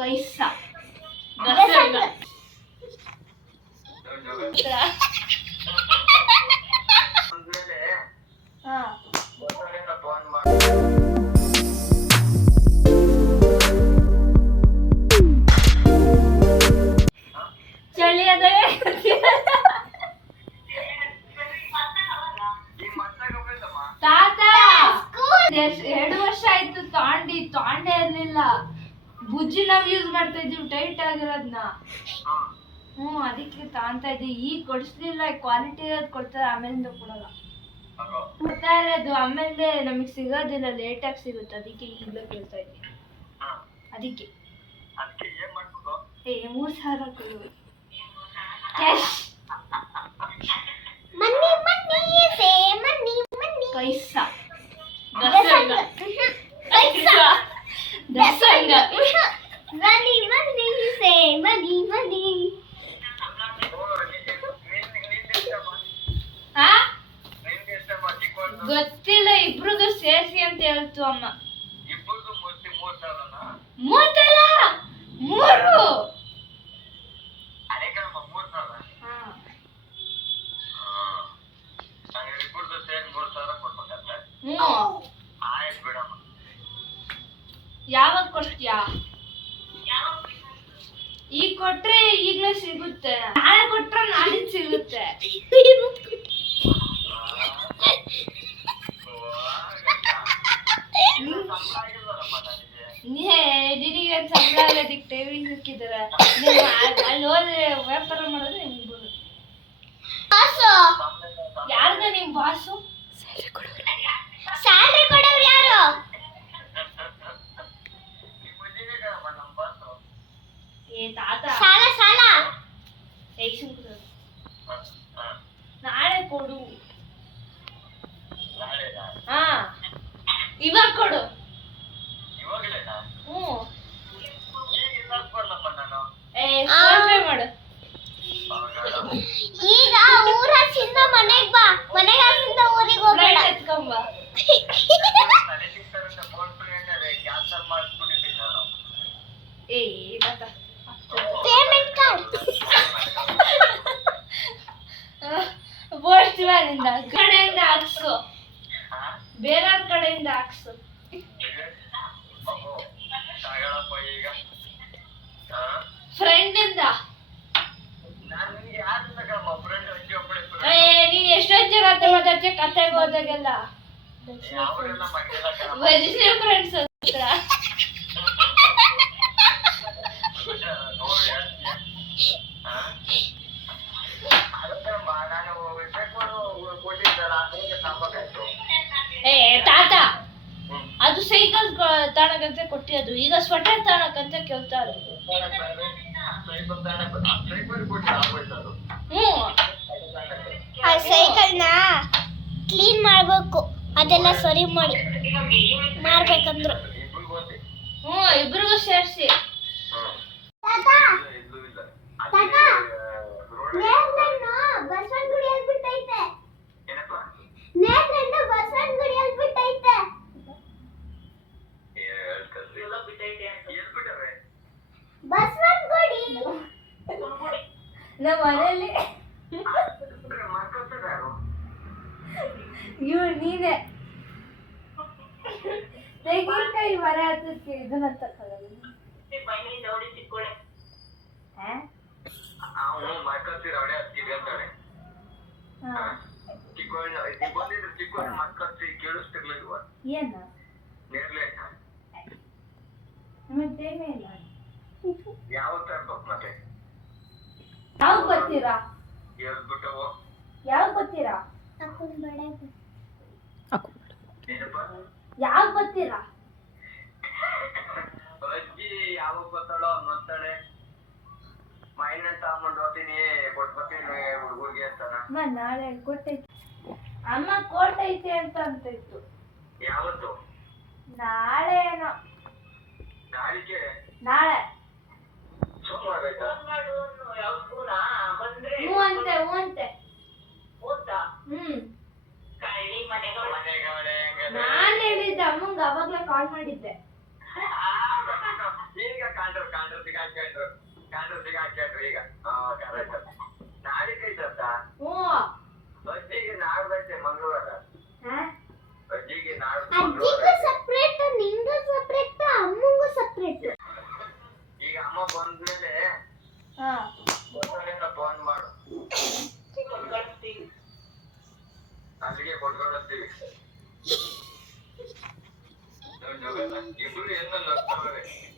ಪೈಸಾ ಚಳಿ ಅದೇ ತಾತ! ಎರಡು ವರ್ಷ ಆಯ್ತು ತಾಂಡಿ ತಾಂಡೇ ಇರ್ಲಿಲ್ಲ. ಬುಜ್ಜಿ ನಾವ್ ಯೂಸ್ ಮಾಡ್ತಾ ಇದೀವಿ ಟೈಟ್ ಆಗಿರೋದ್ನ. ಹಾ. ಹ್ಮ್ ಅದಕ್ಕೆ ತಾಂತ ಇದ್ದೀವಿ. ಈಗ ಕೊಡಿಸ್ಲಿಲ್ಲ ಕ್ವಾಲಿಟಿ ಇರೋದು ಕೊಡ್ತಾರೆ ಆಮೇಲಿಂದ ಕೊಡಲ್ಲ. ಕೊಡ್ತಾ ಇರೋದು ಆಮೇಲೆ ನಮಗ್ ಸಿಗೋದಿಲ್ಲ ಲೇಟ್ ಆಗಿ ಸಿಗುತ್ತೆ. ಅದಕ್ಕೆ ಈಗಲೇ ಕೇಳ್ತಾ ಇದ್ದೀವಿ. ಅದಕ್ಕೆ. ಏ ಮೂರ್ ಸಾವಿರ ಕೊಡು. ಕ್ಯಾಶ್ ಇಬ್ರಿಗೂ ಸೇರ್ಸಿ ಅಂತ ಹೇಳ್ತು ಅಮ್ಮ ಇಬ್ಬರ್ದು ಮೂರ್ತಿ ಮೂರ್ ಸಾವಿರನಾ? ಮೂವತ್ತಲ್ಲ ಮೂರು ಅದೇ ಕಣಮ್ಮ, ಮೂರ್ ಸಾವಿರ. ಹಾ. ಹಾ. ಹಂಗಾರೆ ಇಬ್ಬರ್ದು ಸೇರಿ ಮೂರ್ ಸಾವಿರ ಕೊಡ್ಬೇಕಂತೆ. ಹ್ಮ್ ಆಯ್ತ್ ಬಿಡಮ್ಮ. ಯಾವಾಗ ಕೊಡ್ತೀಯಾ ಈಗ ಕೊಟ್ರೆ ಈಗ್ಲೇ ಸಿಗುತ್ತೆ ನಾಳೆ ಕೊಟ್ರೆ ನಾಳೆ ಸಿಗುತ್ತೆ ನನಗೆ? ನೀ ನಿನಗೆ ಸಂಬಳ ಆಗೋದಿಕ್ಕೆ ಟಿವಿ ಸಿಕ್ಕಿದಾರೆ ನೀನು ಅಲ್- ಅಲ್ಲಿ ಹೋದ್ರೆ ವ್ಯಾಪಾರ ಮಾಡಿದ್ರೆ ನಿಮ್ಗೆ ಬರುತ್ತೆ ಬಾಸು ಸಂಬಳ ಇಲ್ಲ, ಸಂಬಳ ಯಾರ್ದ ನಿಮ್ ಬಾಸು ಸ್ಯಾಲ್ರಿ ಕೊಡೋರು ಯಾರು ಈ ಬುದ್ಧಿನೇ ಕಣಮ್ಮ ನಮ್ ಬಾಸು. ಏ ತಾತ ಸಾಲ ಸಾಲ ಏ ಸುಮ್ಕು ಹ, ಹ. ನಾಳೆ ಕೊಡು ನಾಳೆನಾ? ಹಾ ಇವಾಗ ಕೊಡು ನಿಂದ ಕಡೆಯಿಂದ ಹಾಕ್ಸು ಬೇರೆ ಬೇರೆಯವ್ರ ಕಡೆಯಿಂದ ಹಾಕ್ಸು? ಫ್ರೆಂಡಿಂದ ನಾನ್ ಎಷ್ಟೊಂದ್ ಜನ ಅಂತ ಮಾತಾಡ್ತೀಯ ಕತೆಗೆ ಹೋದಾಗೆಲ್ಲ. ವೆಜಿಟೇಬಲ್ ಫ್ರೆಂಡ್ಸ್ ಹತ್ರ ಏ ತಾತ ಅದು ಸೈಕಲ್ ತಗಣಕಂತ ಕೊಟ್ಟಿ ಅದು ಈಗ ಸ್ವೆಟರ್ ತಾಣಕಂತೆ ಕೇಳ್ತಾರೆ. ಹ್ಮ್ ಆ ಸೈಕಲ್ನ ಕ್ಲೀನ್ ಮಾಡ್ಬೇಕು. ಅದೆಲ್ಲ ಸರಿ ಮಾಡಿ. ಮಾಡ್ಬೇಕಂದ್ರು ಹ್ಮ್ ಇಬ್ರಿಗೂ ಸೇರಿಸಿ. ಬಸವನ್ ನಮ್ಮ ಮನೇಲಿ ಇವ್ ನೀನೆ. ತೆಂಗಿನಕಾಯಿ ಮರ ಹತ್ತಕ್ಕೆ ಇದನ್ನ ತಕ್ಕೊಳ್ಳೋದು? ಅವನು ಮಕ್ಕಳ್ತೀರ ಅವಳೆ ಹತ್ತಿದೆ ಅಂತಾಳೆ ಹಾ. ಚಿಕ್ಕವಣ್ಣ ಬಂದಿದ್ರು ಚಿಕ್ಕವಣ್ಣ ಮಕ್ಕಳ್ತಿ ಕೇಳಿಸ್ತಿರ್ಲಿಲ್ವ ಏನು ನೇರ್ಲೆ ಟೈಮೇ ಇಲ್ಲ. ಯಾವ ತರ್ಬೇಕು ಮತ್ತೆ? ಹೇಳ್ಬಿಟ್ಟವು. ಯಾವಾಗ ಬರ್ತೀರಾ ಯಾವಾಗ ಬರ್ತೀರಾ ಅಜ್ಜಿ ಯಾವಾಗ ಬರ್ತಾಳೋ ತಗೊಂಡು ಹೋಗ್ತೀನಿ ಕೊಟ್ಬರ್ತೀನಿ ಹುಡುಗರಿಗೆ ಅಂತಾನ. ಅಮ್ಮ ನಾಳೆ ಕೊಟ್ಟೈತಿ ಅಮ್ಮ ಕೊಟ್ಟೈತೆ ಅಂತ ಅಂತ ಇತ್ತು ಯಾವತ್ತು? ನಾಳೆ ಏನೋ ನಾಳಿಗೆ? ನಾಳೆ. ಕಾಲ್ ಮಾಡಿದ್ದೆ. ಆ, ಈಗ ಕಾಂಡ್ರು ಸಿಗಾಕ್ಯಾಟ್ರು ಕ್ಯಾನ್ಸರ್ ಸಿಗಾಕ್ಯಾಟ್ರು ಈಗ. ನಾಳಿಕೈತಂತ ಹ್ಞೂ. ಅಜ್ಜಿಗೆ ನಾಡ್ದೈತೆ ಮಂಗಳವಾರ. ಹಾ? ಅಜ್ಜಿಗೆ ನಾಡ್ದು ಅಜ್ಜಿಗೂ ಸಪ್ರೇಟ್ ನಿಂಗೂ ಸಪ್ರೇಟ್ ಅಮ್ಮಂಗೂ ಸಪ್ರೇಟ್ ಈಗ ಅಮ್ಮ ಬಂದ್ಮೇಲೆ ಹಾ. ಫೋನ್ ಮಾಡು. ಅಲ್ಲಿಗೆ ಕೊಟ್ಕೊಳತ್ತೀವಿ incluyendo en la torre.